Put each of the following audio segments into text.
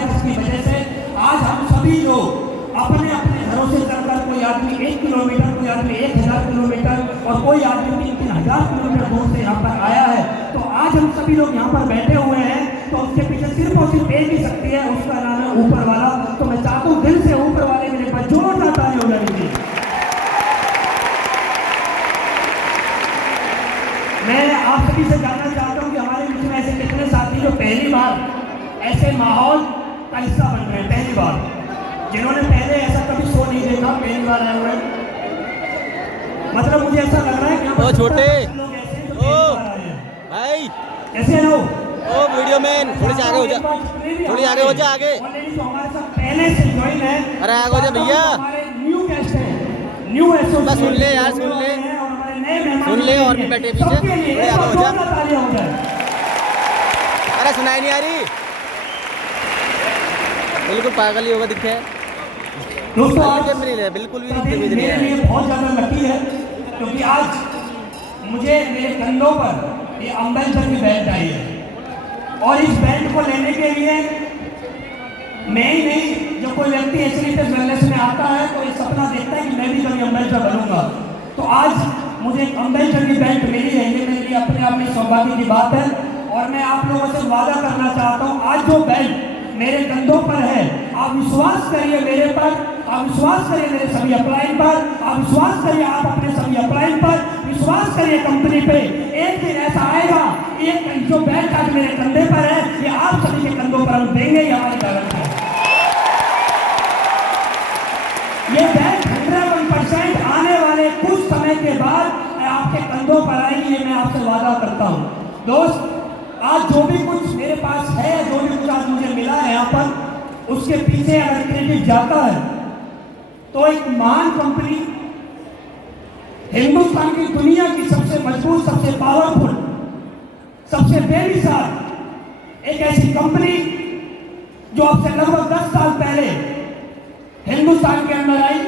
है, जिसकी वजह से आज हम सभी लोग अपने अपने घरों से चलकर, कोई आदमी 1 किलोमीटर, कोई आदमी 1000 किलोमीटर और कोई आदमी 3-3 हजार किलोमीटर दूर से यहाँ पर आया है। तो आज हम सभी लोग यहाँ पर बैठे हुए हैं, तो उसके पीछे सिर्फ और सिर्फ एक ही शक्ति है, उसका नाम है ऊपर वाला। तो मैं चाहता हूँ दिल से ऊपर वाले मेरे पास जोरदार ताली हो जाएगी। मैं आप सभी से जानना चाहता हूँ कि हमारे बीच में ऐसे कितने साथी जो पहली बार ऐसे माहौल का हिस्सा बन रहे हैं, पहली बार, जिन्होंने पहले ऐसा कभी शो नहीं देखा, पहली बार आए हुए। मतलब मुझे ऐसा लग रहा है कि ओ छोटे लोग ऐसे हैं जो पहली बार आए हैं। भाई, ऐसे ना हो। ओ वीडियो मैन, थोड़ी सी आगे हो जा, थोड़ी आगे हो जा, आगे। ऑलरेडी जो हमारे साथ पहले से ज्वाइन है, अरे आगे हो जा भैया, हमारे न्यू गेस्ट हैं, न्यू एसोसिएट, बस सुन ले यार, सुन ले, और हमारे नए मेहमान सुन ले, और भी बैठे पीछे, थोड़ी आगे हो जा। तालियां हो जाए। अरे सुनाई नहीं आ रही, बिल्कुल पागल ही होगा दिखे है दोस्तों, आज बिल्कुल भी मेरे लिए बहुत ज़्यादा लकी है, क्योंकि आज मुझे मेरे कंधों पर ये अम्बेडकर की बेल्ट आई है, और इस बेल्ट को लेने के लिए मैं ही नहीं, जो कोई व्यक्ति एचएलईएस वेलनेस में आता है तो ये सपना देखता है कि मैं भी कभी अम्बेडकर बनूंगा। तो आज मुझे एक अम्बेडकर की बेल्ट मिली है, ये मेरे लिए अपने आप में सौभाग्य की बात है। और मैं आप लोगों से वादा करना चाहता हूँ, आज जो बेल्ट मेरे कंधों पर है, आप विश्वास करिए मेरे पर, आप विश्वास करिए मेरे सभी अपलाइन पर, आप विश्वास करिए आप अपने सभी अपलाइन पर, विश्वास करिए कंपनी पे। एक दिन ऐसा आएगा, एक जो बेल्ट आज मेरे कंधे पर है, ये आप सभी के कंधों पर हम देंगे, ये हमारी गारंटी है। ये बेल्ट 100% आने वाले कुछ समय के बाद आपके कंधों पर आएगी, ये मैं आपसे वादा करता हूँ। दोस्त, आज जो भी कुछ मेरे पास है, जो भी कुछ आज मुझे मिला है यहाँ पर, उसके पीछे अगर क्रेडिट जाता है तो एक महान कंपनी, हिंदुस्तान की दुनिया की सबसे मजबूत, सबसे पावरफुल, सबसे बेमिसाल एक ऐसी कंपनी जो अब से लगभग 10 साल पहले हिंदुस्तान के अंदर आई,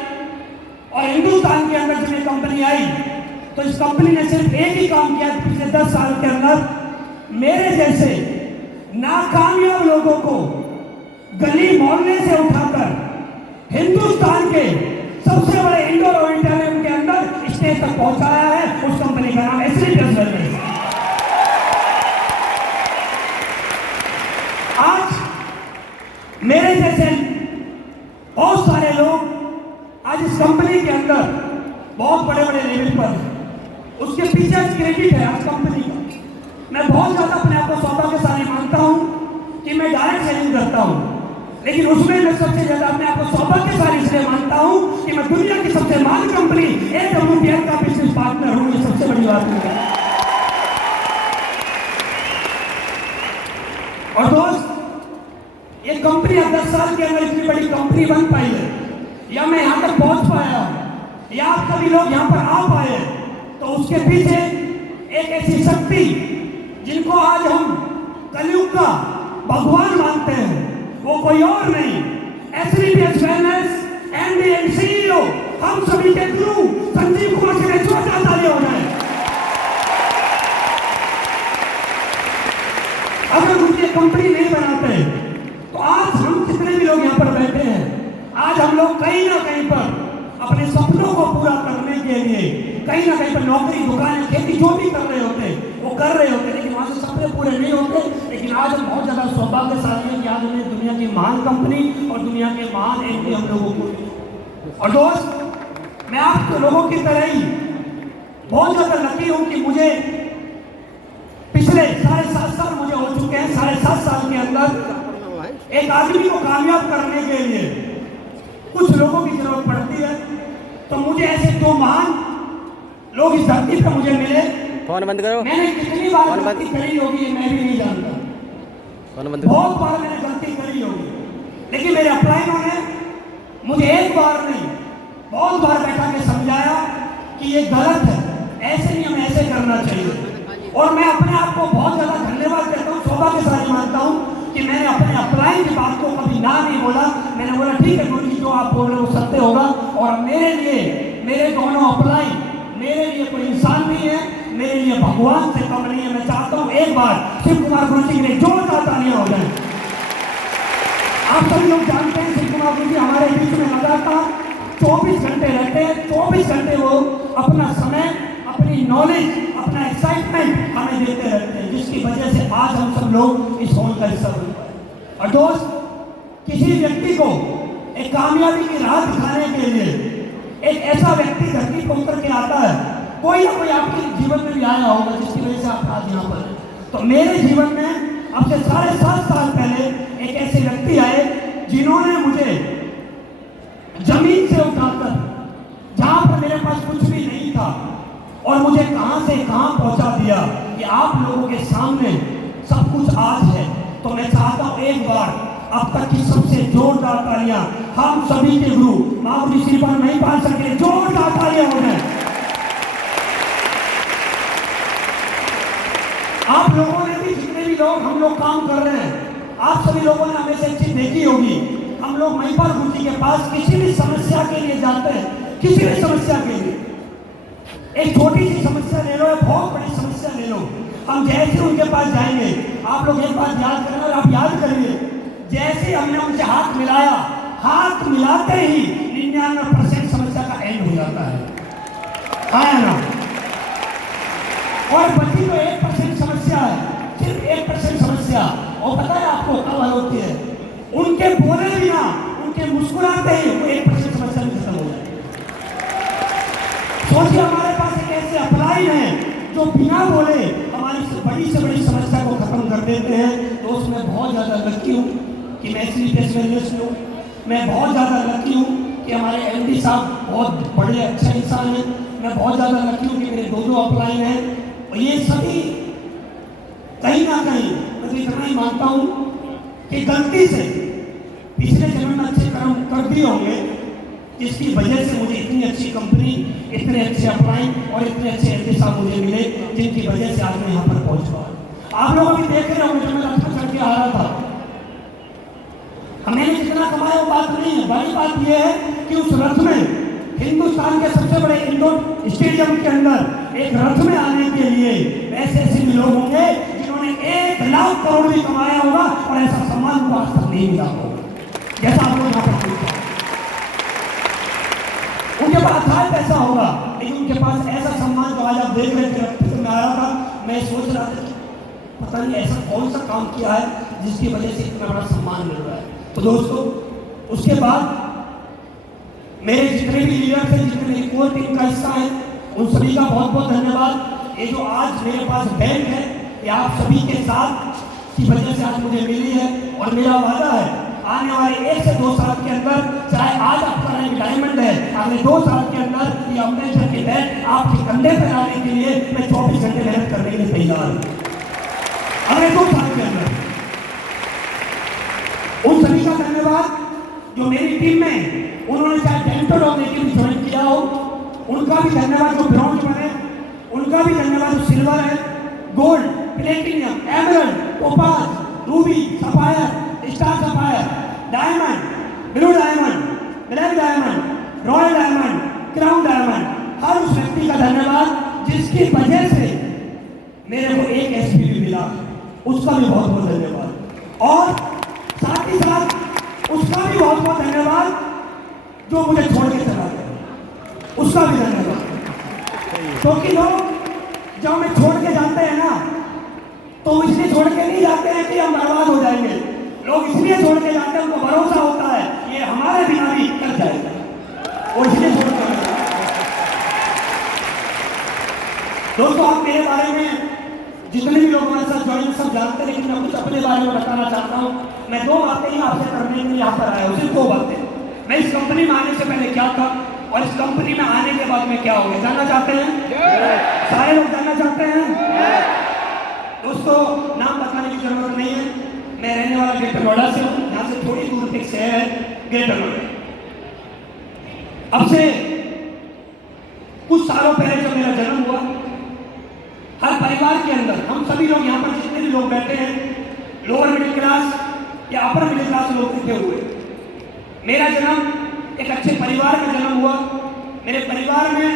और हिंदुस्तान के अंदर जब ये कंपनी आई तो इस कंपनी ने सिर्फ एक ही काम किया पिछले 10 साल के अंदर, मेरे जैसे नाकामयाब लोगों को गली मोहल्ले से उठाकर हिंदुस्तान के सबसे बड़े इंडोर ऑडिटोरियम के अंदर स्टेज तक पहुंचाया है। उस कंपनी का नाम एचएलईएस वेलनेस। आज मेरे जैसे बहुत सारे लोग आज इस कंपनी के अंदर बहुत बड़े बड़े लेवल पर, उसके पीछे क्रेडिट है आज कंपनी का। मैं बहुत ज्यादा अपने आप को सौभाग्यशाली मानता हूं कि मैं डायरेक्ट सेलिंग करता हूं, लेकिन उसमें मैं सबसे ज्यादा अपने आप को सौभाग्यशाली इसलिए मानता हूं कि मैं दुनिया की सबसे महान कंपनी AWPL का बिजनेस पार्टनर हूं। ये सबसे बड़ी बात है। और दोस्त, ये कंपनी 10 साल के अंदर इतनी बड़ी कंपनी बन पाई है, या मैं यहाँ तक पहुंच पाया, या आप सभी लोग यहाँ पर आ पाए, तो उसके पीछे एक ऐसी शक्ति जिनको आज हम कलयुग का भगवान मानते हैं, वो कोई और नहीं, एचएलईएस वेलनेस एमडी एंड CEO, हम सभी के गुरु संजीव कुमार जी ने जोरदार तालियां हो जाए। अगर मुझे कंपनी नहीं बनाते तो आज हम जितने भी लोग यहाँ पर बैठे हैं, आज हम लोग कहीं ना कहीं पर अपने सपनों को पूरा करने के लिए कहीं ना कहीं पर नौकरी, दुकान, खेती जो भी कर रहे होते वो कर रहे होते, लेकिन वहां से सपने पूरे नहीं होते। लेकिन आज हम बहुत ज्यादा सौभाग्यशाली हैं कि आज हमें दुनिया की महान कंपनी और दुनिया के महान एमडी हम लोगों को। और दोस्त, मैं आप लोगों की तरह ही बहुत ज्यादा लकी हूं कि मुझे पिछले 7.5 साल मुझे हो चुके हैं। 7.5 साल के अंदर एक आदमी को कामयाब करने के लिए कुछ लोगों की जरूरत पड़ती है, तो मुझे ऐसे 2 महान लोग इस धरती पे मुझे मिले। फोन बंद करो। मैंने कितनी बार गलती करी होगी मैं भी नहीं जानता, बहुत बार मैंने गलती करी होगी, लेकिन मेरे अपलाइनों ने मुझे एक बार नहीं बहुत बार बैठा के समझाया कि ये गलत है, ऐसे नहीं, हमें ऐसे करना चाहिए। और मैं अपने आप को बहुत ज्यादा धन्यवाद देता हूँ, सौभाग्यशाली मानता हूँ कि मैंने अपने अपलाइन की बात को कभी ना नहीं बोला। मैंने बोला ठीक है गुरु जी, जो आप बोल रहे हो सत्य होगा। और मेरे लिए मेरे दोनों अपलाइन मेरे लिए कोई इंसान नहीं है, मेरे लिए भगवान से कम नहीं है। मैं चाहता हूं एक बार शिव कुमार गुरु जी के लिए जोरदार तालियां हो जाए। आप सभी लोग जानते हैं शिव कुमार गुरु जी हमारे बीच में लगातार 24 घंटे रहते हैं। 24 घंटे वो अपना समय, अपनी नॉलेज, अपना एक्साइटमेंट हमें देते रहते हैं, जिसकी वजह से आज हम सब लोग इस हॉल का हिस्सा बन पाए। और दोस्त, किसी व्यक्ति को एक कामयाबी की राह दिखाने के लिए एक ऐसा व्यक्ति धरती पर उतर के आता है। कोई ना कोई आपके जीवन में भी आया होगा जिसकी वजह से आप आज यहाँ पर हैं। तो मेरे जीवन में अब से 7.5 साल पहले एक ऐसे व्यक्ति आए जिन्होंने मुझे जमीन से उठाकर, जहां पर मेरे पास कुछ भी नहीं था, और मुझे कहां से कहां पहुंचा दिया कि आप लोगों के सामने सब कुछ आज है। तो मैं चाहता हूं एक बार अब तक की सबसे जोरदार तालियां हम सभी के गुरु महागुरु श्री पर नहीं पा सके, जोरदार तालियां हो जाए। आप लोगों ने भी, जितने भी लोग हम लोग काम कर रहे हैं, आप सभी लोगों ने हमें से एक चीज देखी होगी। हम लोग महिपाल गुरु जी के पास किसी भी समस्या के लिए जाते हैं, किसी भी समस्या के लिए, एक छोटी सी समस्या ले लो या बहुत बड़ी समस्या ले लो, हम जैसे उनके पास जाएंगे, आप लोग एक बात याद करना, और आप याद करिए, जैसे हमने उनसे हाथ मिलाया, हाथ मिलाते ही 99% समस्या का एंड हो जाता है। आया ना? और बची तो 1% समस्या है, सिर्फ 1% समस्या। और पता है आपको कब हल होती है? उनके बोले बिना, उनके मुस्कुराते ही वो 1% समस्या भी खत्म हो जाए। सोचिए, हमारे पास एक ऐसे अपलाइन है जो बिना बोले हमारी से बड़ी समस्या को खत्म कर देते हैं। तो उसमें बहुत ज्यादा लकी हूँ कि मैं इसलिए प्रेस मैनेजर हूँ। मैं बहुत ज्यादा लकी हूँ कि हमारे एमडी साहब बहुत बड़े अच्छे इंसान हैं। मैं बहुत ज्यादा लकी हूँ कि मेरे दो अपलाइन हैं, और ये सभी कहीं ना कहीं मैं इतना ही मानता हूँ कि गलती से पिछले जन्म में अच्छे कर्म कर दिए होंगे, जिसकी वजह से मुझे इतनी अच्छी कंपनी, इतने अच्छे अपलाइन और इतने अच्छे एमडी साहब मुझे मिले, जिनकी वजह से आज मैं यहाँ पर पहुँच पाया। आप लोग अभी देख रहे होंगे, जब मैं रथ में चढ़ के आ रहा था, हमने जितना कमाया वो बात नहीं है। बड़ी बात यह है कि उस रथ में हिंदुस्तान के सबसे बड़े इंडोर स्टेडियम के अंदर एक रथ में आने के लिए ऐसे भी लोग होंगे जिन्होंने 1 लाख करोड़ भी कमाया होगा, और ऐसा सम्मान को आज तक नहीं मिला होगा जैसा आप लोग यहाँ पर पूछा। उनके पास था पैसा होगा, लेकिन उनके पास ऐसा सम्मान जो आज आप देख रहे थे, रथ में आ रहा था, मैं सोच रहा था पता नहीं ऐसा कौन सा काम किया है जिसकी वजह से इतना बड़ा सम्मान मिल रहा है। तो दोस्तों, उसके बाद मेरे जितने भी लीडर थे, जितने मेरी कोर टीम का हिस्सा है, उन सभी का बहुत बहुत धन्यवाद। ये जो आज मेरे पास बैंक है, ये आप सभी के साथ की वजह से आज मुझे मिली है। और मेरा वादा है, आने वाले 1 से 2 साल के अंदर, चाहे आज आपका रैंक डायमंड है, अगले 2 साल के अंदर ये अम्बेडकर के बैग आपके कंधे पर लाने के लिए मैं 24 घंटे मेहनत करने के लिए तैयार हूँ। अगले 2 साल के अंदर उन सभी का धन्यवाद जो मेरी टीम में, उन्होंने चाहे डेंटल और नेटिव ज्वाइन किया हो, उनका भी धन्यवाद। जो ब्रॉन्ज बने, उनका भी धन्यवाद। जो सिल्वर है, gold, platinum, emerald, topaz, ruby, sapphire, star sapphire, diamond, blue diamond, black diamond, royal diamond, crown diamond, हर उस व्यक्ति का धन्यवाद जिसकी वजह से मेरे को एक एसपी भी मिला, उसका भी बहुत बहुत धन्यवाद। और साथ ही साथ उसका भी बहुत बहुत धन्यवाद जो मुझे छोड़ के चला गया, उसका भी धन्यवाद। क्योंकि लोग जब हमें छोड़ के जाते हैं ना, तो इसलिए छोड़ के नहीं जाते हैं कि हम बर्बाद हो जाएंगे। लोग इसलिए छोड़ के जाते हैं, उनको भरोसा होता है ये हमारे बिना भी कर जाएगा, वो इसलिए छोड़ के जाते हैं। दोस्तों, आप मेरे बारे में जितने भी लोग हमारे साथ ज्वाइन सब जानते हैं, लेकिन मैं कुछ अपने बारे में बताना चाहता हूँ। मैं 2 बातें ही आपसे करने के लिए यहाँ पर आया हूँ, सिर्फ 2 बातें। मैं इस कंपनी में आने से पहले क्या था और इस कंपनी में आने के बाद में क्या हो गया, जानना चाहते हैं? सारे लोग जानना चाहते हैं? दोस्तों, नाम बताने की जरूरत नहीं है। मैं रहने वाला ग्रेटर नोएडा से हूँ। यहाँ से थोड़ी दूर पे एक शहर है ग्रेटर नोएडा। अब से कुछ सालों पहले जब मेरा जन्म हुआ, हर परिवार के अंदर हम सभी लोग यहाँ पर जितने भी लोग बैठे हैं, लोअर मिडिल क्लास या अपर मिडिल क्लास लोग लिखे हुए। मेरा जन्म एक अच्छे परिवार में जन्म हुआ। मेरे परिवार में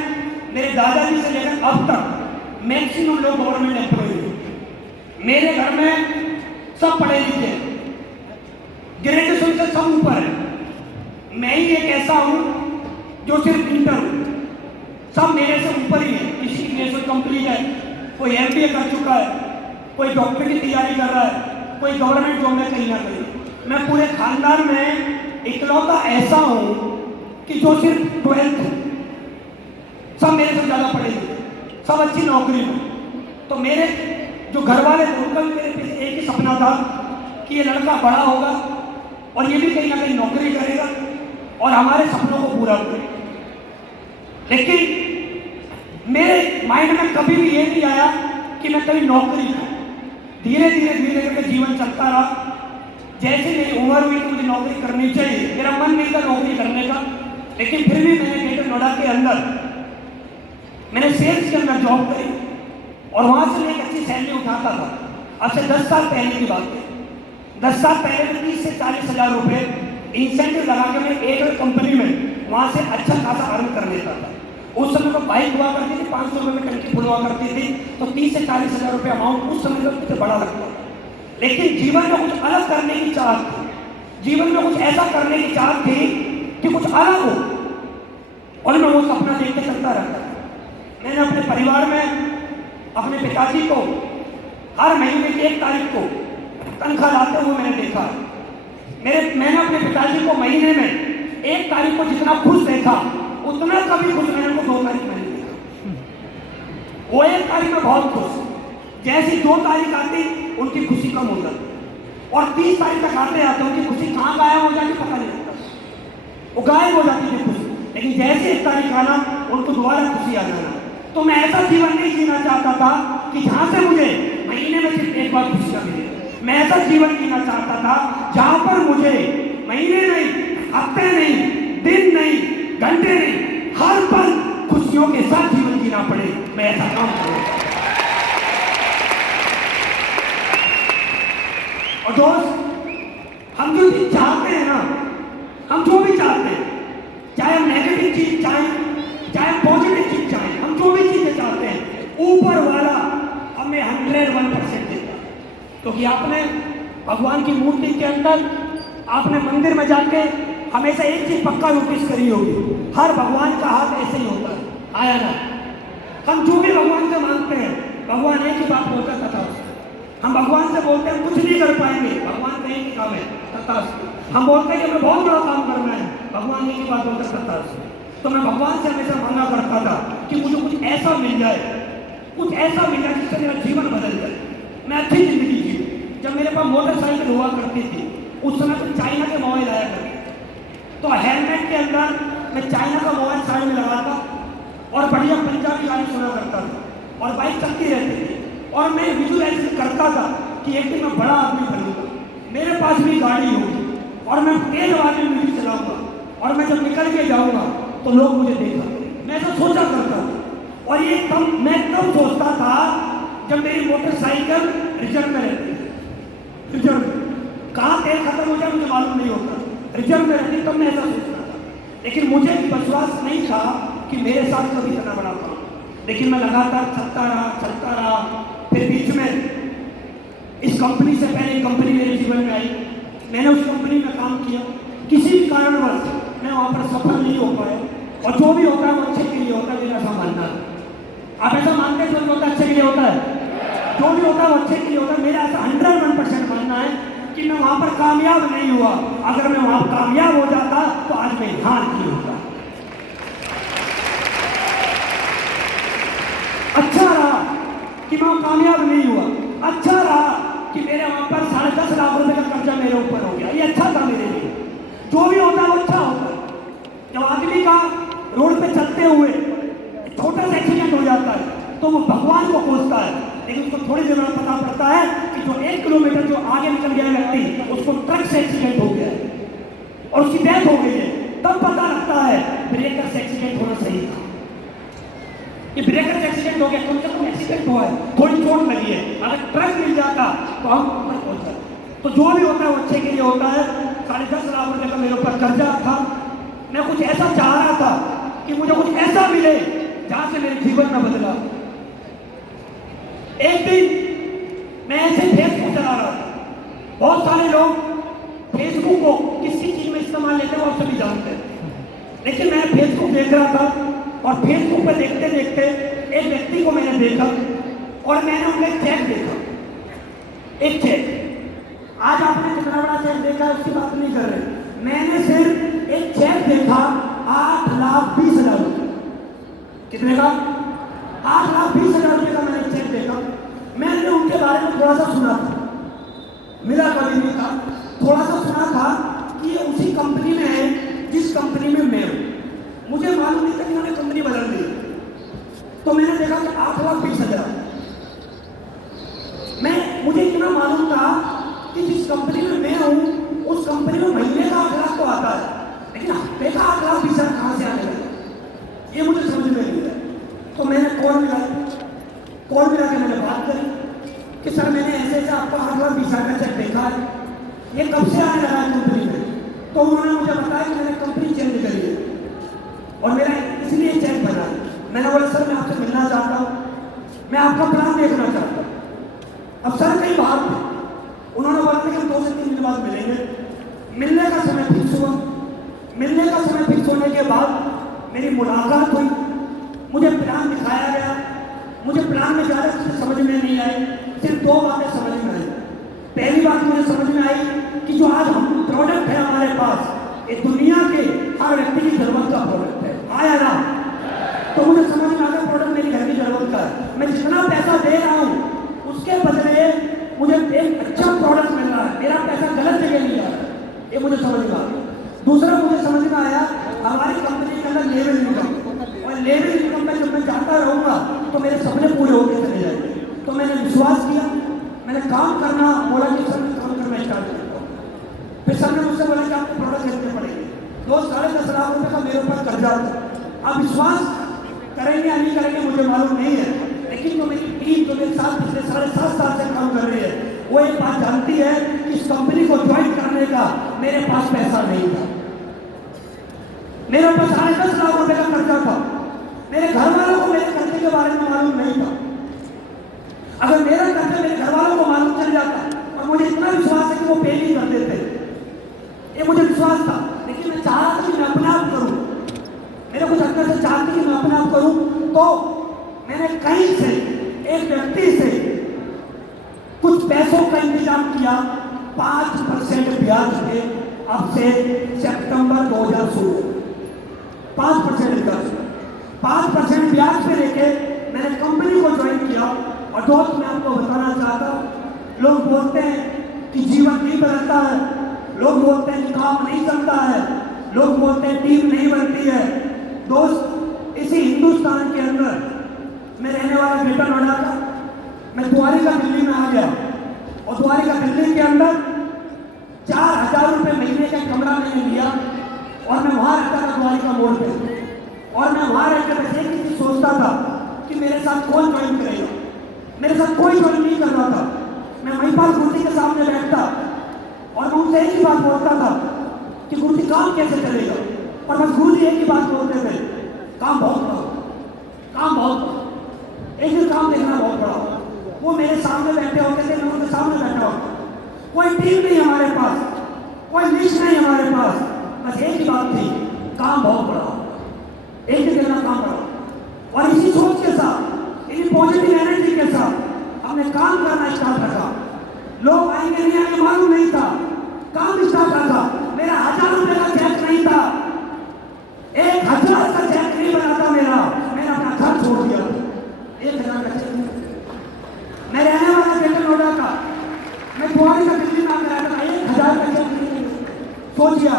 मेरे दादाजी से लेकर अब तक मैक्सिमम लोग गवर्नमेंट एम्प्लॉय हुए। मेरे घर में सब पढ़े लिखे, ग्रेजुएशन से सब ऊपर है, मैं ही एक ऐसा हूं जो सिर्फ इंटर हूं। सब मेरे से ऊपर ही है। किसी की ग्रेजुएशन कंप्लीट है, कोई एमबीए कर चुका है, कोई डॉक्टर की तैयारी कर रहा है, कोई गवर्नमेंट जॉब में कहीं ना कहीं। मैं पूरे खानदान में इकलौता ऐसा हूं कि जो सिर्फ 12th हूं। सब मेरे से ज़्यादा पढ़े लिखे, सब अच्छी नौकरी में। तो मेरे जो घर वाले थे उनका भी मेरे पीछे एक ही सपना था कि ये लड़का बड़ा होगा और ये भी कहीं ना कहीं नौकरी करेगा और हमारे सपनों को पूरा करेगा। लेकिन मेरे माइंड में कभी भी ये नहीं आया कि मैं कभी नौकरी करूं। धीरे धीरे करके जीवन चलता रहा। जैसे मेरी उम्र हुई कि मुझे नौकरी करनी चाहिए, मेरा मन नहीं था नौकरी करने का, लेकिन फिर भी मैंने ग्रेटर नोएडा के अंदर मैंने सेल्स के अंदर जॉब करी और वहां से मैं एक अच्छी सैलरी उठाता था। अब से 10 साल पहले की बात है। 10 साल पहले में 30 से 40 हज़ार रुपये इंसेंटिव लगा के मैं एक कंपनी में वहां से अच्छा खासा अर्न कर लेता था। उस समय तो बाइक हुआ करती थी, 500 रुपये में टंकी फुल हुआ करती थी, तो 30 से 40 हज़ार रुपये अमाउंट उस समय में मुझे बड़ा लगता था। लेकिन जीवन में कुछ अलग करने की चाहत थी, जीवन में कुछ ऐसा करने की चाहत थी कि कुछ अलग हो, और मैं वो सपना देख के चलता रहता। मैंने अपने परिवार में अपने पिताजी को हर महीने की 1 तारीख को तनख्वाह लाते हुए मैंने देखा। मैंने अपने पिताजी को महीने में 1 तारीख को जितना खुश देखा उतना कभी खुश मैंने उनको 2 तारीख में नहीं देखा। वो 1 तारीख में बहुत खुश, जैसी 2 तारीख आती उनकी खुशी कम हो जाती और 30 तारीख तक आते आते उनकी खुशी कहाँ गायब हो जाती पता नहीं लगता। वो गायब हो जाती थी खुशी, लेकिन जैसे 1 तारीख आना उनको दोबारा खुशी आ जाना। तो मैं ऐसा जीवन नहीं जीना चाहता था कि जहां से मुझे महीने में सिर्फ 1 बार खुशी का मिले। मैं ऐसा जीवन जीना चाहता था जहां पर मुझे महीने नहीं, हफ्ते नहीं, दिन नहीं, घंटे नहीं, हर पल खुशियों के साथ जीवन जीना पड़े। मैं ऐसा काम करूं। और दोस्त, हम जो चीज चाहते हैं ना, हम जो भी चाहते हैं, चाहे हम नेगेटिव चीज चाहें, चाहे हम पॉजिटिव चीज चाहें, हम जो भी चीजें चाहते हैं, ऊपर वाला हमें 101% देता है। क्योंकि आपने भगवान की मूर्ति के अंदर, आपने मंदिर में जाके हमेशा एक चीज पक्का नोटिस करी होगी, हर भगवान का हाथ ऐसे ही होता है, आया ना। हम जो भी भगवान से मांगते हैं, भगवान एक ही बात बोलता है, तथास्तु। हम भगवान से बोलते हैं कुछ नहीं कर पाएंगे, भगवान का एक ही काम है, तथास्तु। हम बोलते हैं कि हमें बहुत बड़ा काम करना है, भगवान एक ही बात बोलता है, तथास्तु। तो मैं भगवान से हमेशा मांगा करता था कि मुझे कुछ ऐसा मिल जाए, कुछ ऐसा मिल जाए जिससे मेरा जीवन बदल जाए, मैं अच्छी जिंदगी जीऊं। जब मेरे पास मोटरसाइकिल हुआ करती थी, उस समय तो चाइना के मोबाइल आया करते, तो हेलमेट के अंदर मैं चाइना का मोबाइल साइड में लगाता और बढ़िया पंजाबी गाने सुना करता था और बाइक चलती रहती थी। और मैं विजुअलाइज करता था कि एक दिन मैं बड़ा आदमी बनूंगा, मेरे पास भी गाड़ी होगी और मैं तेज आवाज में म्यूजिक चलाऊंगा और मैं जब निकल के जाऊंगा तो लोग मुझे देखा। मैं ऐसा सोचा करता था। और ये मैं तब सोचता था जब मेरी मोटरसाइकिल रिजर्व में रहती थी। रिजर्व में कहाँ तेल खत्म हो जाए मुझे मालूम नहीं होता, रिजर्व में रहती, तब मैं ऐसा सोचता था। लेकिन मुझे विश्वास नहीं था कि मेरे साथ कभी इतना बड़ा काम। लेकिन मैं लगातार चलता रहा। फिर बीच में इस कंपनी से पहले कंपनी मेरे जीवन में आई, मैंने उस कंपनी में काम किया, किसी भी कारणवश मैं वहाँ पर सफल नहीं हो पाया। और जो भी होता है वो अच्छे के लिए होता है, मेरा ऐसा मानना है। आप ऐसा मानते हैं जो भी होता है अच्छे के लिए होता है? जो भी होता है वो अच्छे के लिए होता है। मेरा ऐसा 101% मानना है कि मैं वहाँ पर कामयाब नहीं हुआ। अगर मैं वहाँ कामयाब हो जाता तो आज मैं यहाँ नहीं होता। अच्छा रहा कि मैं कामयाब नहीं हुआ, अच्छा रहा कि मेरे वहाँ पर 10.5 लाख रुपए का कर्जा मेरे ऊपर हो गया, ये अच्छा था मेरे लिए। जो भी होता है वो अच्छा होता है। जब आदमी का रोड पे चलते हुए छोटा सा एक्सीडेंट हो जाता है तो वो भगवान को कोसता है, लेकिन उसको थोड़ी देर में पता पड़ता है कि जो 1 किलोमीटर जो आगे निकल गया व्यक्ति, उसको ट्रक से एक्सीडेंट हो गया है और उसकी डेथ हो गई है। तब पता लगता है ब्रेकर से एक्सीडेंट होना सही था। ये ब्रेकर से एक्सीडेंट हो गया, कम से कम एक्सीडेंट हुआ है, थोड़ी चोट लगी है, अगर ट्रक मिल जाता तो हम ऊपर पहुंच जाते। तो जो भी होता है वो अच्छे के लिए होता है। 10.5 लाख रुपए का मेरे ऊपर कर्जा था। मैं कुछ ऐसा चाह रहा था कि मुझे कुछ ऐसा मिले जहां से मेरे जीवन में बदला। एक दिन मैं ऐसे फेसबुक चला रहा था, बहुत सारे लोग फेसबुक को किसी चीज देख रहा था और फेसबुक पे देखते देखते एक व्यक्ति को मैंने देखा और मैंने उनका चेक देखा, एक चेक। आज आपने कितना बड़ा चेक देखा उसकी बात नहीं कर रहे, मैंने सिर्फ एक चेक देखा 8,20,000 रुपये। कितने का? 8,20,000 रुपये का मैंने चेक देखा। मैंने उनके बारे में थोड़ा सा सुना था, मिला कभी नहीं था, थोड़ा सा सुना था कि ये उसी कंपनी में है जिस कंपनी में मैं हूँ। मुझे मालूम नहीं था कि उन्होंने कंपनी बदल दी। तो मैंने देखा कि 8,20,000। मुझे इतना मालूम था कि जिस कंपनी में मैं हूँ उस कंपनी में महीने का 8 लाख तो आता है, लेकिन हफ्ते का 8,20,000 कहाँ से आने लगा, ये मुझे समझ में नहीं आया। तो मैंने कॉल मिला के मैंने बात करी कि सर मैंने ऐसे ऐसे आपका 8,20,000 का चेक देखा है, ये कब से आने लगा है कंपनी में। तो उन्होंने मुझे बताया कि मैंने कंपनी चेंज करी है और मेरा इसलिए चेक बना है। मैंने बोला सर मैं आपसे मिलना चाहता हूँ, मैं आपका प्लान देखना चाहता हूँ। अब सर कई बात थी, उन्होंने बोला कि हम 2 से 3 दिन बाद मिलेंगे। मिलने का समय फिक्स हुआ। मिलने का समय फिक्स होने के बाद मेरी मुलाकात हुई, मुझे प्लान दिखाया गया। मुझे प्लान में ज़्यादा चीज़ें समझ में नहीं आई, सिर्फ 2 बातें समझ में आई। पहली बात मुझे समझ में आई कि जो आज हम प्रोडक्ट है हमारे पास, ये दुनिया के हर व्यक्ति की जरूरत का प्रोडक्ट है। आया ना? तो मुझे समझ में आ गया प्रोडक्ट मेरी घर की जरूरत का है। मैं जितना पैसा दे रहा हूँ उसके बदले मुझे एक अच्छा प्रोडक्ट मिल रहा है, मेरा पैसा गलत जगह नहीं जा रहा है, ये मुझे समझ में आ गया। दूसरा मुझे समझ में आया हमारी कंपनी के अंदर लेवल इनकम, और लेवल इनकम में जब मैं जाता रहूँगा तो मेरे सपने पूरे होकर चले जाएंगे। तो मैंने विश्वास किया, मैंने काम करना बोला कि सर काम करना स्टार्ट करता हूँ। फिर सर ने मुझसे बोला कि आपको प्रोडक्ट खरीदने पड़ेंगे। 10-10.5 लाख रुपये का मेरे ऊपर कर्जा था। आप विश्वास करेंगे या नहीं करेंगे मुझे मालूम नहीं है, लेकिन जो मेरी टीम जो मेरे साथ पिछले 7.5 साल से काम कर रही है वो एक बात जानती है कि इस कंपनी को ज्वाइन करने का मेरे पास पैसा नहीं था। मेरे ऊपर 10.5 लाख रुपए का कर्जा था। मेरे घर वालों को मेरे कर्जे के बारे में मालूम नहीं था। अगर मेरा कर्जा मेरे घर वालों को मालूम चल जाता, और मुझे इतना विश्वास है कि वो पे नहीं कर देते, ये मुझे विश्वास था। लेकिन मैं चाह रहा था कि मैं अपने आप करूँ, मेरे कुछ अंदर से चाहती कि मैं अपने आप करूँ। तो मैंने कहीं से एक व्यक्ति से कुछ पैसों का इंतजाम किया 5% ब्याज पे। अब से सितंबर 2016 5% ब्याज पे लेके मैंने कंपनी को ज्वाइन किया। और दोस्त मैं आपको बताना चाहता हूँ, लोग बोलते हैं कि जीवन नहीं बदलता है, लोग बोलते हैं कि काम नहीं चलता है, लोग बोलते हैं टीम नहीं बनती है। दोस्त इसी हिंदुस्तान के अंदर मैं रहने वाला ग्रेटर नोएडा का, मैं द्वारिका दिल्ली में आ गया और द्वारिका दिल्ली के अंदर 4,000 रुपये महीने का कमरा मैंने लिया और मैं वहाँ रहता था द्वारिका मोड़ पे। और मैं वहाँ रहकर बस एक चीज़ सोचता था कि मेरे साथ कौन ज्वाइन करेगा। मेरे साथ कोई ज्वाइन नहीं कर रहा था। मैं महिपाल गुरुजी के सामने बैठता और मैं उनसे एक ही बात बोलता था कि गुरुजी काम कैसे चलेगा। और बस गुरुजी एक ही बात बोलते थे, काम बहुत बड़ा, काम बहुत बड़ा, एक ही काम देखना बहुत बड़ा। वो मेरे सामने बैठे होते थे, मैं उनके सामने बैठा होता। कोई टीम नहीं हमारे पास, कोई लिस्ट नहीं हमारे पास, बस एक ही बात थी, काम बहुत बड़ा, एक ही देखना काम बड़ा। और इसी सोच के साथ, इसी पॉजिटिव एनर्जी के साथ हमने काम करना स्टार्ट रखा। लोग आएंगे नहीं आएंगे मालूम नहीं था, काम स्टार्ट रखा। मेरा 1,000 रुपये का चेक नहीं था, 1,000 का चेक नहीं बना था मेरा। मैंने अपना घर छोड़ दिया, 1,000 का चेक नहीं। मैं रहने वाला ग्रेटर नोएडा का, मैं द्वारिका दिल्ली में आकर रहता था, 1,000 का चेक नहीं। सोचिए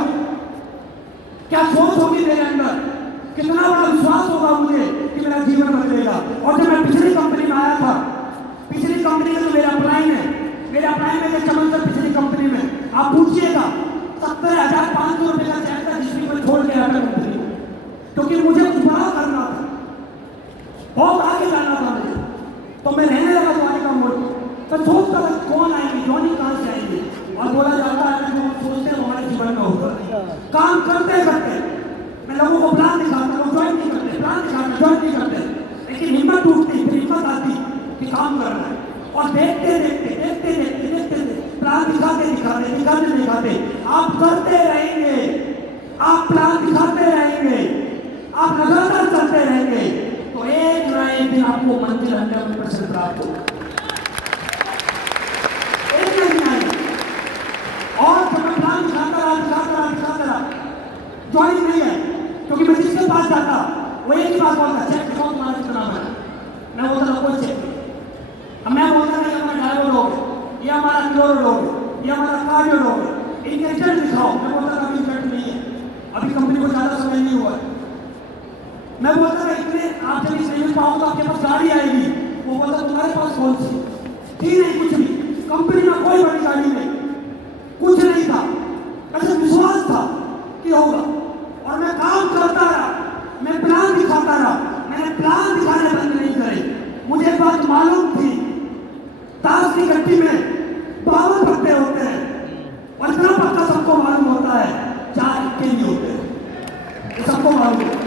क्या सोच होगी मेरे अंदर, कितना बड़ा विश्वास होगा मुझे कि मेरा जीवन बदलेगा। और जब मैं पिछली कंपनी में आया था, पिछली कंपनी में जो मेरा अपलाइन है, मेरा अपलाइन में चमन सर पिछली कंपनी में आप पूछिएगा 70,500 रुपये का चेक था जिसमें मैं छोड़ के आया था कंपनी, क्योंकि मुझे कुछ बड़ा करना था, बहुत आगे जाना था मुझे। तो मैं रहने लगा द्वारिका मोड़। तो सोचता था कौन आएंगे, जॉनी कहाँ से आएंगे। और बोला जाता है जो सोचते हैं हमारे जीवन में होगा। काम करते करते मैं लोगों को प्लान दिखाता हूँ, ज्वाइन नहीं करते, प्लान दिखाते ज्वाइन नहीं करते, लेकिन हिम्मत टूटती, फिर हिम्मत आती कि काम करना है। और देखते देखते देखते देखते देखते प्लान दिखाते आप करते रहेंगे, आप प्लान दिखाते रहेंगे, आप आप लगातार चलते रहेंगे तो एक ना एक दिन आपको मंजिल 100% प्राप्त होगा। एक ना दिन आएगा। और जब मैं प्लान दिखाता रहा ज्वाइन नहीं है, क्योंकि मैं जिसके पास जाता वो एक ही बात बोलता, चेक दिखाओ तुम्हारा कितना है। मैं बोलता था कोई चेक नहीं। अब मैं बोलता नहीं हमारा ड्राइवर लोग, ये हमारा क्लोर लोग, ये हमारा कार्डियो लोग, इनके रिजल्ट दिखाओ। मैं बोलता था अभी रिजल्ट नहीं है, अभी कंपनी को ज़्यादा समय नहीं हुआ है। मैं बोलता था इतने आप जब इस नहीं पाओ तो आपके पास गाड़ी आएगी। वो बोलता तुम्हारे पास कौन सी थी? नहीं, कुछ नहीं, कंपनी में कोई बड़ी गाड़ी नहीं, कुछ नहीं था, बस विश्वास था कि होगा। और मैं काम करता रहा, मैं प्लान दिखाता रहा, मैंने प्लान दिखाने बंद नहीं करे। मुझे बात मालूम थी ताश की गट्टी में 52 पत्ते होते हैं और इतना पक्का सबको मालूम होता है 4 इक्के नहीं होते हैं, ये सबको मालूम है।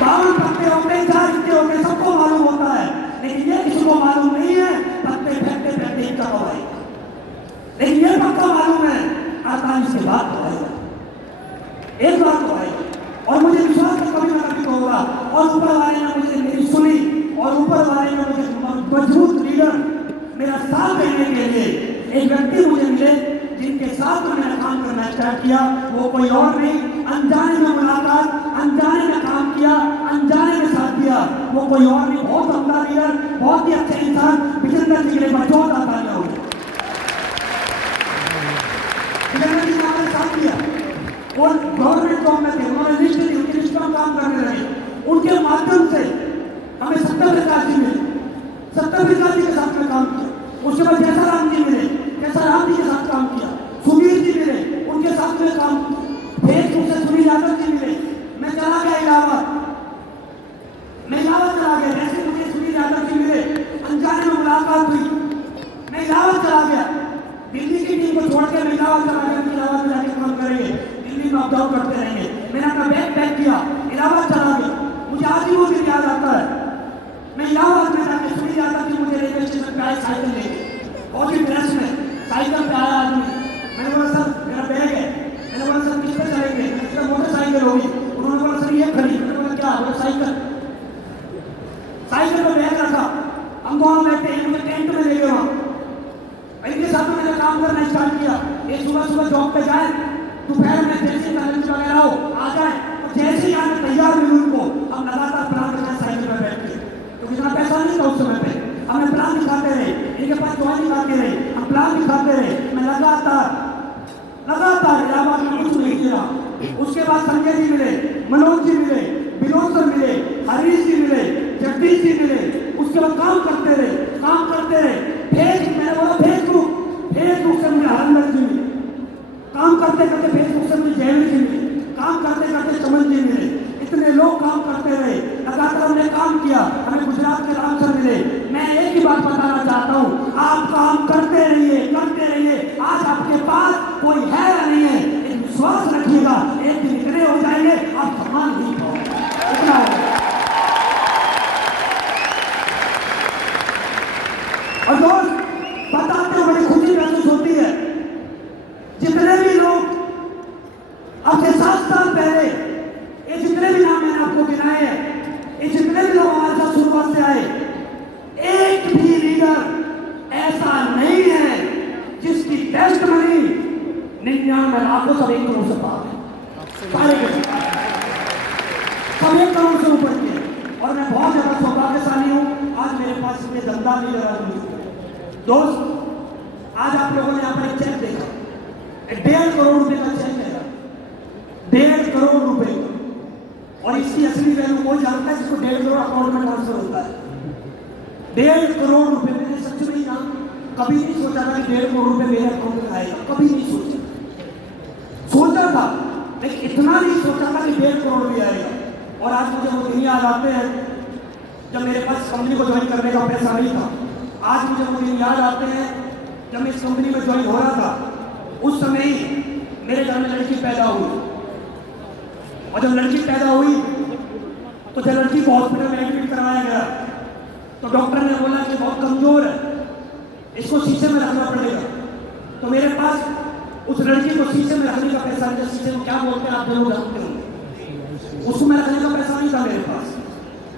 52 पत्ते होते हैं, 4 इक्के होते हैं, सबको मालूम होता है। लेकिन ये किसी को मालूम नहीं है पत्ते फेंकते फेंकते इक्का हो आएगा। लेकिन ये पक्का मालूम है 48 के बाद तो आएगा, एक बार तो आएगा। और मुझे विश्वास है कभी ना कभी तो होगा। और ऊपर वाले ने मुझे मेरी सुनी और ऊपर वाले ने मुझे मजबूत लीडर मेरा साथ देने के लिए एक व्यक्ति मुझे मिले जिनके साथ तो मैंने काम करना स्टार्ट किया। वो कोई और नहीं, अनजाने में मुलाकात, अनजाने में काम किया, अनजाने में साथ दिया। वो कोई और नहीं, बहुत अमला लीडर, बहुत ही अच्छे इंसान, विजेंद्र जी के लिए बचौत आता है। विजेंद्र जी ने हमारे साथ दिया और गवर्नमेंट जॉब में थे, उन्होंने लिस्ट दी, उनकी लिस्ट में काम करने लगे। उनके माध्यम से हमें सत्यप्रकाश जी मिले, सत्यप्रकाश जी के साथ में काम किया। उसके बाद जैसा राम जी मिले, जैसा राम जी के साथ काम किया। सुबीर जी मिले, उनके साथ में काम किया। फेसबुक से सुनील यादव जी मिले, मैं चला गया इलाहाबाद, मैं इलाहाबाद चला गया। जैसे मुझे सुनील यादव जी मिले, अनजाने में मुलाकात हुई, मैं इलाहाबाद चला गया। दिल्ली की टीम को छोड़ के मैं इलाहाबाद चला गया, इलाहाबाद में जाके काम करेंगे, दिल्ली में अप डाउन करते रहेंगे। मैंने अपना बैग पैक किया, इलाहाबाद चला गया। मुझे आज भी वो दिन याद आता है। मैं इलाहाबाद में जाके सुनील यादव जी मुझे रेलवे स्टेशन पे आए साइकिल लेके, और भी ड्रेस में साइकिल पे आया आदमी। मैंने बोला सर मेरा बैग है। मैंने बोला सर किस पे चलेंगे? मैंने कहा मोटरसाइकिल होगी। उन्होंने बोला सर ये खड़ी। मैंने बोला क्या? बोला साइकिल। साइकिल पे बैग रखा, हम वहाँ बैठे हैं, मुझे टेंट में ले गए। वहाँ इनके साथ मैंने काम करना स्टार्ट किया। ये सुबह सुबह जॉब पे जाए, दोपहर में जैसे लंच वगैरह हो आ जाए, जैसे ही आने तैयार हुई उनको हम लगातार प्लान करना साइकिल पर बैठ के, क्योंकि इतना पैसा नहीं था उस समय पे। हमें प्लान दिखाते रहे, इनके पास दवाई दिखाते रहे, हम प्लान दिखाते रहे। मैं लगातार इलाहाबाद में कुछ नहीं किया। उसके बाद संजय जी मिले, मनोज जी मिले, विनोद सर मिले, हरीश जी मिले, जगदीश जी मिले। उसके बाद काम करते रहे। मैंने बोला फेसबुक से मुझे हरंदर जी मिले, काम करते करते फेसबुक से मुझे जयवीर जी मिले, काम करते करते चमन जी मिले। इतने लोग काम करते रहे, लगातार हमने काम किया। हमें गुजरात के राम सर मिले। मैं एक ही बात बताना चाहता हूँ, आप काम करते रहिए। आज आपके पास कोई है या नहीं है, एक विश्वास रखिएगा, एक दिन इतने हो जाएंगे आप सम्मान नहीं पाओगे। इतना होगा। और दोस्त बताते हुए बड़ी खुशी महसूस होती है, जितने भी लोग अब से 7 साल पहले, ये जितने भी नाम मैंने आपको गिनाए हैं, ये जितने भी लोग हमारे साथ शुरुआत से आए, एक भी लीडर ऐसा नहीं है जिसकी टेस्ट मनी 99 लाखों सब 1 करोड़ से पार है। सारे के सब 1 करोड़ से ऊपर के। और मैं बहुत ज्यादा सौभाग्यशाली हूँ, आज मेरे पास इतने दमदार लीडर आदमी। दोस्त आज आप लोगों ने यहाँ पर एक चेक देखा, 1.5 करोड़ रुपए का चेक है, 1.5 करोड़ रुपए का। और इसकी असली वैल्यू कोई जानता है जिसको 1.5 करोड़ अकाउंट में ट्रांसफर होता है। 1.5 करोड़ रुपए। मैंने सच में कभी नहीं सोचा था कि 1.5 करोड़ रुपए मेरे अकाउंट में आएगा, कभी नहीं सोचा था, लेकिन इतना नहीं सोचा था कि 1.5 करोड़ रुपये आएगा। और आज मुझे वो दिन याद आते हैं जब मेरे पास कंपनी को ज्वाइन करने का पैसा नहीं था। आज मुझे वो दिन याद आते हैं जब मैं इस कंपनी में ज्वाइन हो रहा था। उस समय ही मेरे घर में लड़की पैदा हुई, और जब लड़की पैदा हुई तो जब लड़की को हॉस्पिटल में एडमिट करवाया गया तो डॉक्टर ने बोला कि बहुत कमजोर है, इसको शीशे में रखना पड़ेगा। तो मेरे पास उस लड़की को शीशे में रखने का पैसा नहीं। शीशे में क्या बोलते हैं आप जरूर जानते होंगे। उसको मैं रखने का पैसा नहीं था मेरे पास।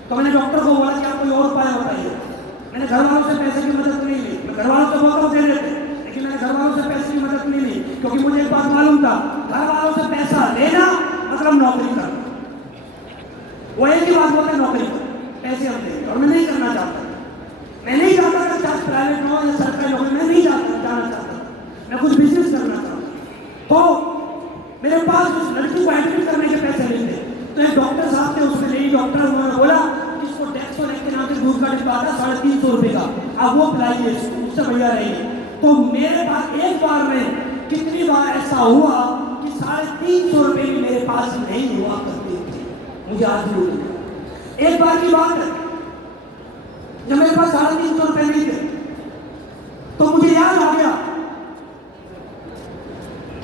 तो मैंने डॉक्टर को बोला कि आप कोई और उपाय बताइए। मैंने घर वालों से पैसे की मदद नहीं ली। मैं घर वालों से बोलता हूँ दे देते, लेकिन मैंने घर वालों से पैसे की मदद नहीं ली, क्योंकि मुझे एक बात मालूम था, घर वालों से पैसा लेना मतलब नौकरी करना। वो एक ही बात बोलते नौकरी करो, पैसे हम देंगे, और मैं नहीं करना चाहता। मैं नहीं चाहता था चाहे प्राइवेट हो या सरकारी नौकरी, मैं नहीं जाना चाहता। मैं कुछ बिजनेस करना चाहता। तो मेरे पास उस लड़की को एडमिट करने के पैसे नहीं थे। तो एक डॉक्टर साहब थे, उसमें लेडी डॉक्टर, उन्होंने बोला इसको डेक्सोलेट के नाम से दूध का डिब्बा आता 350 रुपये का, आप वो पिलाइए इसको, उससे बढ़िया रहेगी। तो मेरे पास एक बार में कितनी बार ऐसा हुआ कि 350 रुपये भी मेरे पास नहीं हुआ करते थे। मुझे आज भी एक बार की बात है, जब मेरे पास 350 रुपये नहीं थे, तो मुझे याद आ गया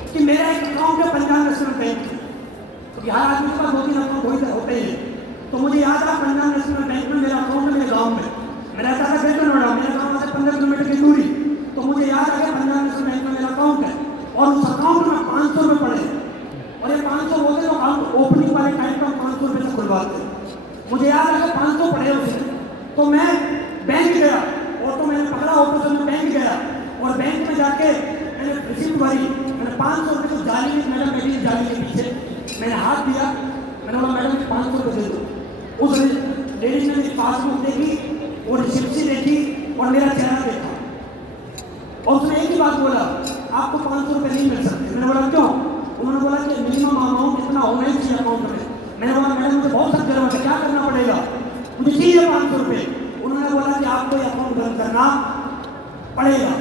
कि मेरा एक अकाउंट है पंजाब नेशनल बैंक में। तो हर आदमी के पास 2-3 अकाउंट होते ही है। तो मुझे याद आ पंजाब नेशनल बैंक में मेरा अकाउंट है, मेरे गाँव में। मैं रहता था ग्रेटर नोएडा, मेरे गाँव से 15 किलोमीटर की दूरी। तो मुझे याद आ गया पंजाब नेशनल बैंक में मेरा अकाउंट है, और उस अकाउंट में 500 रुपये पड़े। और ये 500 बोलते तो अकाउंट ओपनिंग वाले टाइम पर 500 रुपये से खुलवाते। मुझे याद आ गया 500 पड़े उसमें। तो मैं बैंक गया, ऑटो मैंने पकड़ा, ऑटो से मैं बैंक गया, और बैंक में जाके मैंने रिसिप्ट भरी। मैंने 500 रुपये को जाली में, मैडम मेरी जाली के पीछे मैंने हाथ दिया। मैंने बोला मैडम 500 रुपये दे दो। उस लेडीज ने मेरी पासबुक देखी, वो रिसिप्ट देखी, और मेरा चेहरा देखा, और उसने एक ही बात बोला, आपको 500 रुपये नहीं मिल सकते। मैंने बोला क्यों? उन्होंने बोला कि मिनिमम अमाउंट इतना होना ही चाहिए अकाउंट में। मैंने बोला मैडम मुझे बहुत सख्त जरूरत है, क्या करना पड़ेगा? मुझे चाहिए 500 रुपये। उन्होंने बोला कि आपको ये अकाउंट बंद करना पड़ेगा।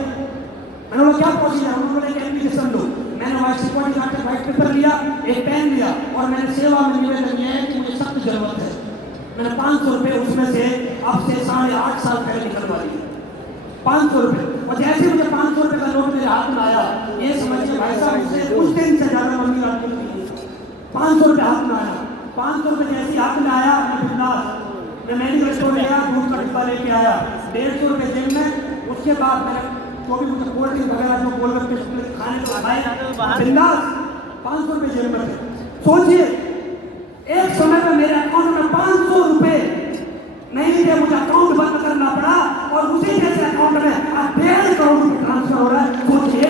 मैंने बोला क्या प्रोसीजर? उन्होंने बोला एक एप्लीकेशन लो। मैंने व्हाइट पेपर लिया, एक पेन लिया, और मैंने सेवा में निवेदन किया है कि मुझे सख्त जरूरत है। मैंने 500 रुपये उसमें से अब से 8.5 साल पहले निकलवा लिए, 500 रुपये। और जैसे मुझे 500 रुपये का नोट मेरे हाथ में आया, ये समझिए भाई साहब मुझसे कुछ दिन से ज़्यादा मम्मी रात में 500 रुपये हाथ में आया। 500 रुपये जैसे हाथ में आया, मैं मेडिकल स्टोर गया, दूध का डिब्बा लेके आया, 150 रुपये जेब में। उसके बाद मैंने जो भी मुझे कोल्ड ड्रिंक वगैरह जो गोलगप्पे खाने को खाए, बिंदास 500 रुपये जेब में थे। सोचिए एक समय में मेरे अकाउंट में 500 रुपये नहीं थे, मुझे अकाउंट बंद करना पड़ा, और उसी जैसे अकाउंट में 1.5 करोड़ रुपये ट्रांसफर हो रहा है। सोचिए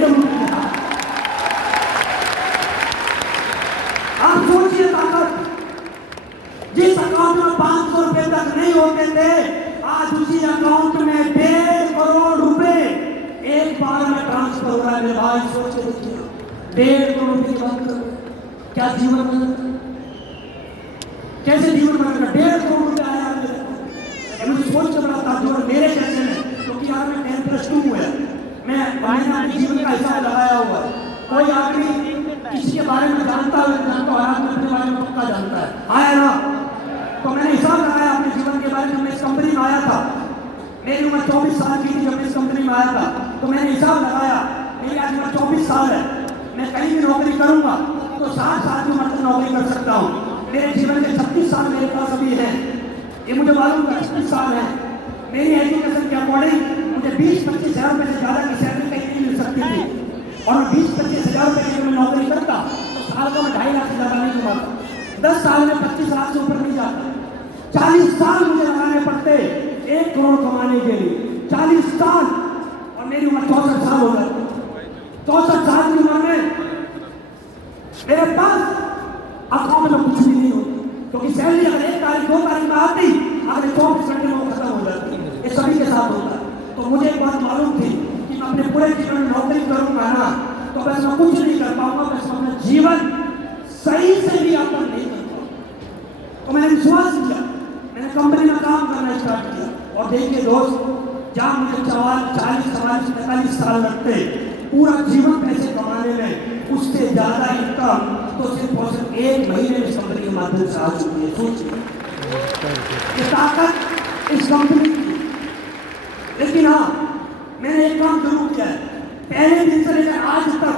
आप सोचिए ताकत, जिस अकाउंट में 500 रुपये तक नहीं होते थे, आज उसी अकाउंट में 1.5 करोड़ रुपए एक बार में ट्रांसफर हो रहा है। मेरे भाई सोच के देखिए, 1.5 करोड़ रुपए की बात करो, क्या जीवन बदलता, कैसे जीवन बदलता। 1.5 करोड़ रुपए आया मुझे सोच के बड़ा ताज्जुब, मेरे कैसे में, क्योंकि यार मैं 10+2 हुआ है, मैं अपने जीवन का हिसाब लगाया हुआ है। कोई आदमी किसी के बारे में जानता है, आज मैं अपने बारे में पक्का जानता है, आया ना। तो मैंने हिसाब लगाया अपने जीवन के बारे में। मैं इस कंपनी में आया था, मेरी उम्र 24 साल की थी जब मैं इस कंपनी में आया था। तो मैंने हिसाब लगाया, मेरी आज उम्र 24 साल है, मैं कहीं भी नौकरी करूंगा तो 60 साल की उम्र तक नौकरी कर सकता हूँ। मेरे जीवन के 36 साल मेरे पास अभी है, ये मुझे मालूम है, 36 साल है। मेरी एजुकेशन के अकॉर्डिंग मुझे 20-25 हज़ार रुपये से ज़्यादा की सैलरी कहीं नहीं मिल सकती थी, और मैं 20-25 हज़ार रुपये की मैं नौकरी करता तो साल का मैं 2.5 लाख से ज़्यादा नहीं कमाता। 10 साल में 25 लाख से ऊपर नहीं जाता। 40 साल मुझे लगाने पड़ते 1 करोड़ कमाने के लिए, 40 साल, और मेरी उम्र 64 साल हो गई। 64 साल की उम्र में मेरे पास अकाउंट में कुछ भी नहीं होता, क्योंकि सैलरी अगर 1 तारीख 2 तारीख में आती, अगले 24 घंटे में वो खत्म हो जाती। ये सभी के साथ होता है। तो मुझे एक बात मालूम थी कि मैं अपने पूरे जीवन में नौकरी करूंगा ना, तो बस मैं कुछ नहीं कर पाऊंगा, बस मैं अपना जीवन सही से भी यापन नहीं कर पाऊंगा। तो मैंने विश्वास किया, मैंने कंपनी में काम करना स्टार्ट किया। और देखिए दोस्त, जहाँ मुझे 40-45 साल लगते पूरा जीवन पैसे कमाने में, उससे ज़्यादा इनकम तो सिर्फ और सिर्फ 1 महीने में इस कंपनी के माध्यम से आ चुकी है। सोचिए ये ताकत इस कंपनी की। लेकिन हाँ, मैंने एक काम जरूर किया है, पहले दिन से लेकर आज तक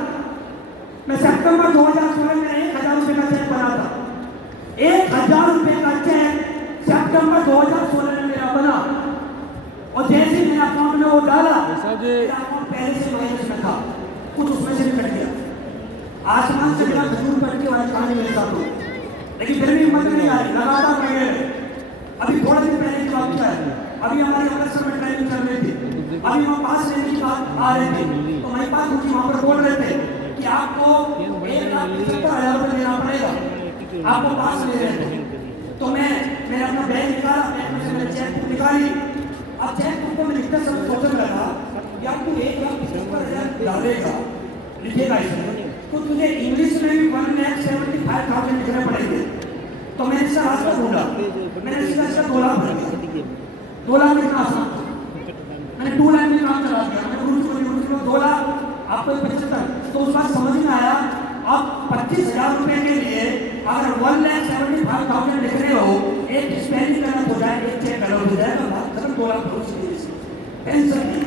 मैं सितंबर 2016 में 1,000 रुपये का चेक बना था। 1,000 रुपये का चेक सितंबर 2016 में मेरा बना, और जैसे मैंने अकाउंट में वो डाला, मेरा अकाउंट पहले से माइनस में था, कुछ उसमें से भी कट गया। आसमान से मेरा जरूर कट के वाली कहानी मेरे साथ हो। लेकिन फिर भी हिम्मत नहीं आ रही, लगातार लगे रहे। अभी थोड़े दिन पहले की बात क्या है, अभी हमारी अमृतसर में ट्रेनिंग चल रही थी, अभी वहाँ पास लेने की बात आ रही थी, तो वही बात मुझे वहाँ पर बोल रहे थे कि आपको 1,75,000 रुपये देना पड़ेगा, आपको पास ले रहे थे। तो मैंने अपना बैग निकाला, बैग में से मैंने चेकबुक निकाली। अब चेकबुक को मैं लिखते समय सोचने लगा कि आपको 1,75,000 डालेगा, लिखेगा इसमें, तो तुझे इंग्लिश में भी 1,75,000 लिखने पड़ेंगे। तो मैंने इसका रास्ता ढूंढा, मैंने इसका 2 लाख भर दिया। 2 लाख लिखना आसान, मैंने 2 लाख में काम चला दिया। मैंने गुरु को 2 लाख आपको 75, तो उस बात समझ में आया। अब 25,000 रुपए के लिए अगर 1,75,000 लिख रहे हो, एक स्पेलिंग गलत हो जाए, एक चेक गलत हो जाए, तो बात खत्म। 2 लाख टेंशन नहीं।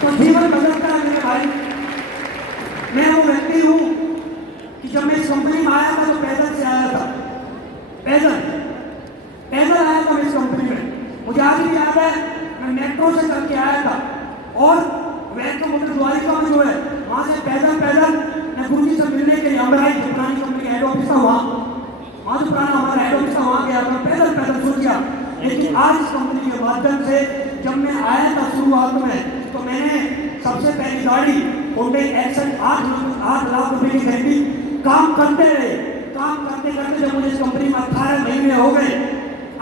तो जीवन बदलता है मेरे भाई। मैं वो व्यक्ति हूँ कि जब मैं इस कंपनी में आया था तो पैदल से आया था, पैदल आया था मैं इस कंपनी में। मुझे आज भी याद है, मैं मेट्रो से चल के आया था और वैसे मतलब द्वारिका में जो है वहाँ से पैदल मैं गुरुजी से मिलने के लिए अमराई जो पुरानी कंपनी हेड ऑफिस था वहाँ जो पुराना हमारा हेड ऑफिस था वहाँ गया था, पैदल सोच गया। लेकिन आज इस कंपनी के माध्यम से जब मैं आया था शुरुआत में, तो मैंने सबसे पहली गाड़ी होंडे एक्सेल 8 लाख रुपए की खरीदी। काम करते जब मुझे इस कंपनी में 18 महीने हो गए,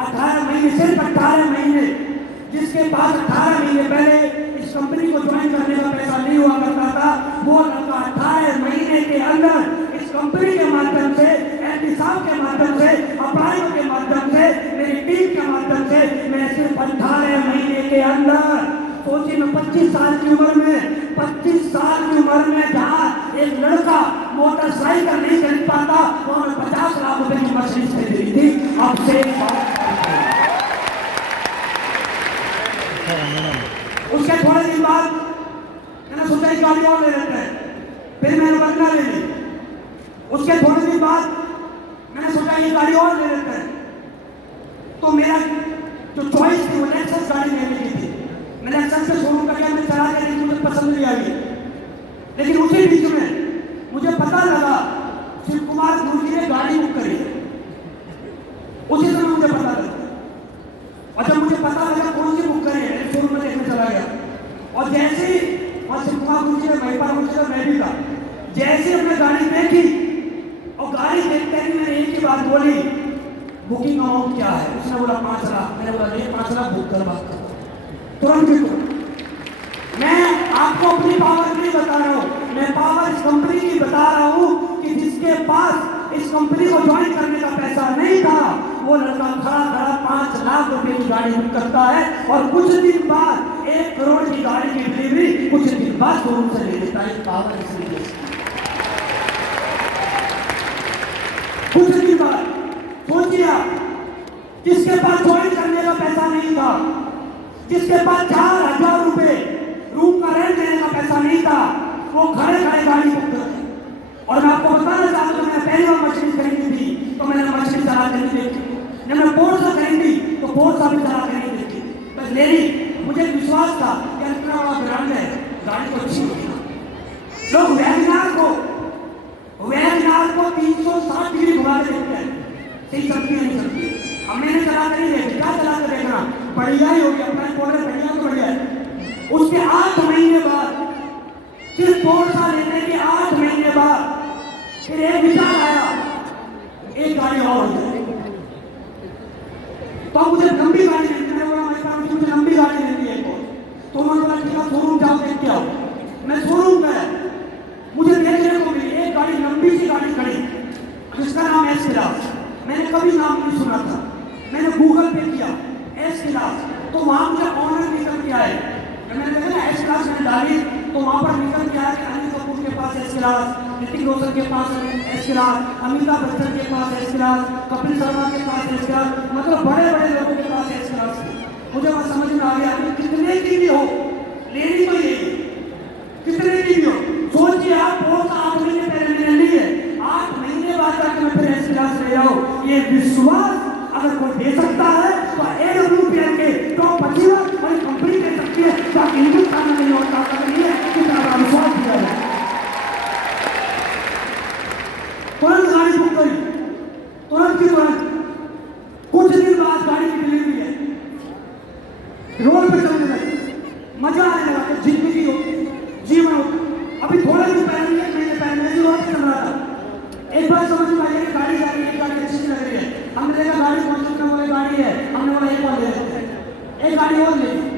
18 महीने, सिर्फ 18 महीने, जिसके पास 18 महीने पहले इस कंपनी को ज्वाइन करने का पैसा नहीं हुआ करता था, वो लड़का 18 महीने के अंदर इस कंपनी के माध्यम से, एहतिसाब के माध्यम से, अपराधियों के माध्यम से, मेरी टीम के माध्यम से, मैं सिर्फ 18 महीने के अंदर, सोचिए मैं 25 साल की उम्र में जहाँ एक लड़का मोटरसाइकिल नहीं खरीद पाता, वहाँ मैं 50 लाख रुपए की मशीन खरीद रही थी। अब से उसके थोड़े दिन बाद मैंने सोचा एक गाड़ी और ले लेते हैं, फिर मैंने वर्ना ले ली। उसके थोड़े दिन बाद मैंने सोचा ये गाड़ी और ले लेते हैं, तो मेरा जो चॉइस थी वो लेक्सस गाड़ी लेने की थी। मैंने लेक्सस से शोरूम का मैं चला के देखी, मुझे पसंद नहीं आई। लेकिन उसी बीच में मुझे पता लगा शिव कुमार गुरुजी ने गाड़ी बुक करी, उसी समय मुझे पता लगा। और जब मुझे पता लगा कौन सी बुक करी है, शोरूम में देखने चला गया। और जैसे ही शिव कुमार गुरुजी ने महिपाल गुरुजी का मैं भी था, जैसे हमने गाड़ी देखी और गाड़ी देखते ही मैंने एक ही बात बोली, बुकिंग अमाउंट क्या है? उसने बोला 5 लाख। मैंने बोला नहीं, 5 लाख बुक कर, बात तुरंत। मैं आपको अपनी पावर नहीं बता रहा हूँ, मैं पावर इस कंपनी की बता रहा हूँ कि जिसके पास इस कंपनी को ज्वाइन करने का पैसा नहीं था, वो लड़का खड़ा 5 लाख रुपए की गाड़ी बुक करता है और कुछ दिन बाद 1 करोड़ की गाड़ी की डिलीवरी कुछ दिन बाद शोरूम से ले लेता है। पावर इसलिए कुछ दिन बाद सोचिए आप, जिसके पास ज्वाइन करने का पैसा नहीं था, जिसके पास 4,000 रुपए रूम का रेंट देने का पैसा नहीं था, वो खड़े गाड़ी बुक करते। और मैं आपको बताना चाहता हूँ, मैंने पहली बार मछली खरीदी थी तो मैंने मछली चला कर नहीं देखी, जब मैं पोर्सा खरीदी तो पोर्सा भी चला कर नहीं देखी, बस ले ली। मुझे विश्वास था कि इतना बड़ा ब्रांड है, गाड़ी तो अच्छी होगी। लोग वैगनार को 360 डिग्री घुमा के देखते हैं, सही चलती है नहीं चलती। अब मैंने चला कर नहीं देखी, क्या चला कर देखना, बढ़िया ही हो गया, अपना बोल रहे बढ़िया तो बढ़िया है। उसके 8 महीने बाद, सिर्फ पोर्सा लेने के 8 महीने बाद फिर एक विचार आया, एक गाड़ी और हो जाए। तो मुझे लंबी गाड़ी लेनी है, मुझे लंबी गाड़ी लेनी है। तो उन्होंने बोला ठीक है, शोरूम जाओ देख के आओ। मैं शोरूम गया, मुझे देखने को मिली एक गाड़ी, लंबी सी गाड़ी खड़ी, जिसका नाम एस क्लास। मैंने कभी नाम नहीं सुना था, मैंने गूगल पे किया एस क्लास, तो वहां मुझे ऑनर निकल के आए। मैंने देखा ना एस क्लास में डाली तो वहां पर निकल के आया कि अनिल कपूर के पास एस क्लास, ऋतिक रोशन के पास एस क्लास, अमिताभ बच्चन के पास एस क्लास, कपिल शर्मा के पास एस क्लास, मतलब बड़े बड़े लोगों के पास एस क्लास। मुझे वहां समझ में आ गया कि कितने की भी हो लेनी तो लेनी, कितने की भी हो। सोचिए आप, बहुत 8 महीने पहले मैंने ली है, 8 महीने बाद जाकर मैं फिर एस क्लास ले जाऊँ। ये विश्वास अगर कोई दे सकता है तो AWPL के टॉप 25 बड़ी कंपनी दे सकती है, ताकि हिंदुस्तान में नहीं होता नहीं है, कितना बड़ा विश्वास दिया जाए। तुरंत गाड़ी बुक करी, तुरंत गाड़ी और ले ली।